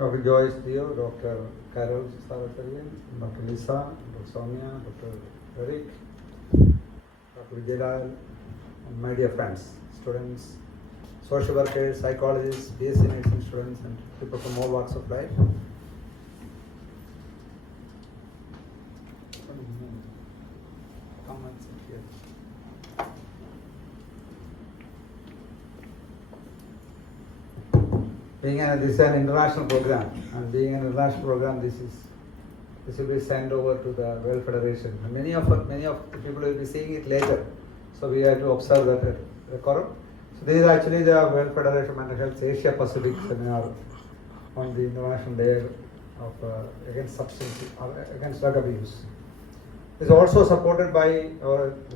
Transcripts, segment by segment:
Dr. Joyce Dio, Dr. Carol Saratarian, Dr. Lisa, Dr. Sonia, Dr. Eric, Dr. Jalal, and my dear friends, students, social workers, psychologists, BSc nursing students, and people from all walks of life. Come and sit here. This is an international program, and being an international program, this will be sent over to the World Federation. And many of the people will be seeing it later, so we have to observe that decorum. So this is actually the World Federation of Mental Health Asia-Pacific seminar on the International Day of against drug abuse. It is also supported by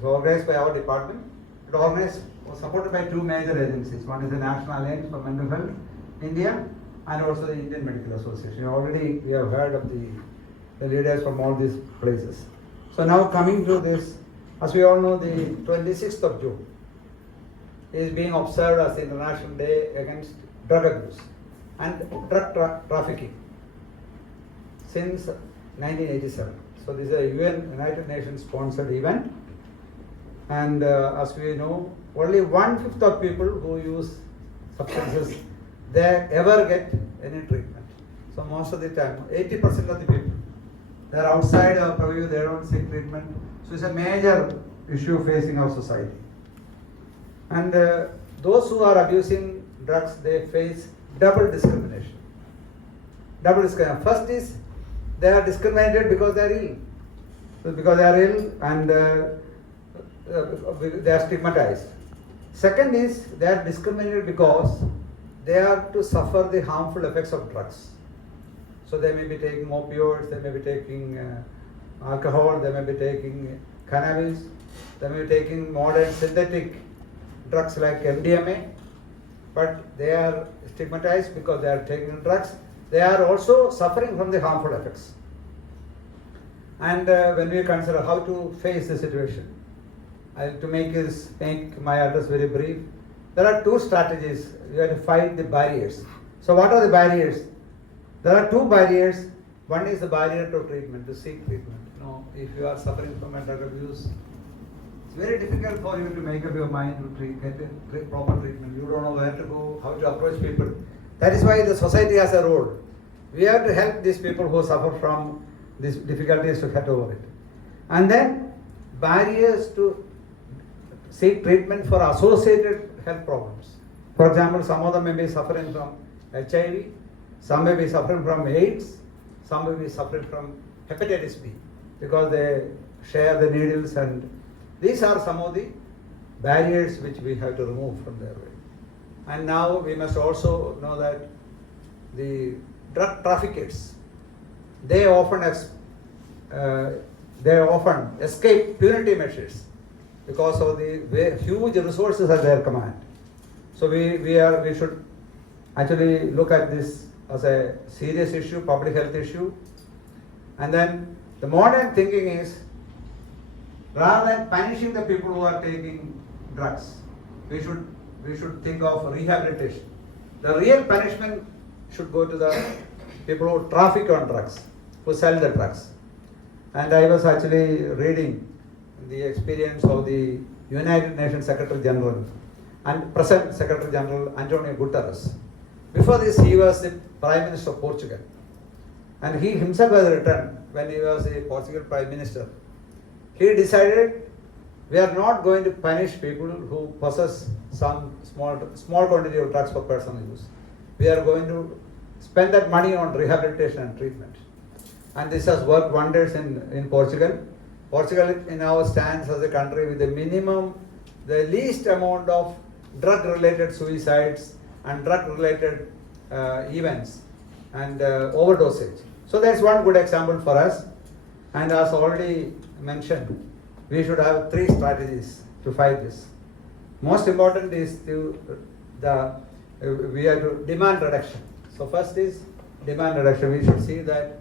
organized by our department. It was supported by two major agencies. One is the National Alliance for Mental Health India, and also the Indian Medical Association. Already we have heard of the leaders from all these places. So now coming to this, as we all know, the 26th of June is being observed as the International Day against drug abuse and drug trafficking since 1987. So this is a United Nations sponsored event, and as we know, only 1/5 of people who use substances they ever get any treatment. So most of the time, 80% of the people, they are outside our purview, they don't seek treatment. So it's a major issue facing our society. And those who are abusing drugs, they face double discrimination. First is, they are discriminated because they are ill. So because they are ill and they are stigmatized. Second is, they are discriminated because they are to suffer the harmful effects of drugs. So they may be taking opioids, they may be taking alcohol, they may be taking cannabis, they may be taking modern synthetic drugs like MDMA, but they are stigmatized because they are taking drugs. They are also suffering from the harmful effects. And when we consider how to face the situation, to make my address very brief, there are two strategies. You have to fight the barriers. So what are the barriers? There are two barriers. One is the barrier to treatment, to seek treatment. If you are suffering from a drug abuse, it's very difficult for you to make up your mind to get proper treatment. You don't know where to go, how to approach people. That is why the society has a role. We have to help these people who suffer from these difficulties to get over it. And then barriers to seek treatment for associated health problems. For example, some of them may be suffering from HIV, some may be suffering from AIDS, some may be suffering from hepatitis B because they share the needles, and these are some of the barriers which we have to remove from their way. And now we must also know that the drug traffickers, they often escape penalty measures because of the huge resources at their command. So we should actually look at this as a serious issue, public health issue. And then the modern thinking is, rather than punishing the people who are taking drugs, we should think of rehabilitation. The real punishment should go to the people who traffic on drugs, who sell the drugs. And I was actually reading the experience of the United Nations Secretary General and present Secretary General Antonio Guterres. Before this, he was the Prime Minister of Portugal. And he himself has written, when he was the Portugal Prime Minister, he decided, we are not going to punish people who possess some small quantity of drugs for personal use. We are going to spend that money on rehabilitation and treatment. And this has worked wonders in Portugal. Portugal now stands as a country with the least amount of drug-related suicides and drug-related events and overdosage. So that's one good example for us. And as already mentioned, we should have 3 strategies to fight this. Most important is we have to demand reduction. So first is demand reduction. We should see that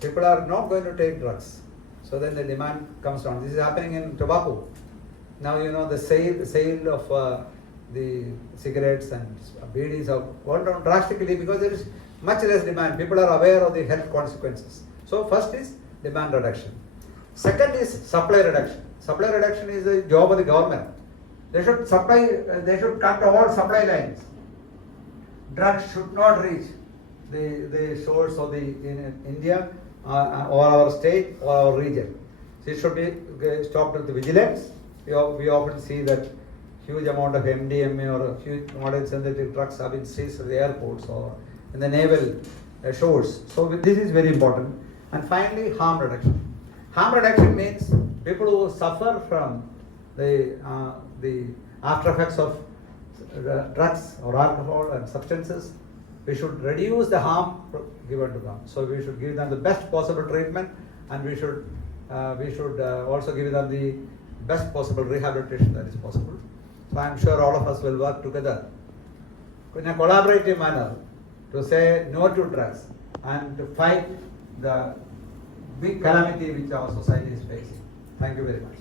people are not going to take drugs. So then the demand comes down. This is happening in tobacco. Now the sale of the cigarettes and beedies have gone down drastically because there is much less demand. People are aware of the health consequences. So first is demand reduction. Second is supply reduction. Supply reduction is the job of the government. They should cut all supply lines. Drugs should not reach the source of in India or our state or our region. So it should be stopped with vigilance. We often see that huge amount of MDMA or huge modern synthetic drugs have been seized at the airports or in the naval shores. So this is very important. And finally, harm reduction. Harm reduction means people who suffer from the after effects of drugs or alcohol and substances. We should reduce the harm given to them. So we should give them the best possible treatment, and we should also give them the best possible rehabilitation that is possible. So I am sure all of us will work together in a collaborative manner to say no to drugs and to fight the big calamity which our society is facing. Thank you very much.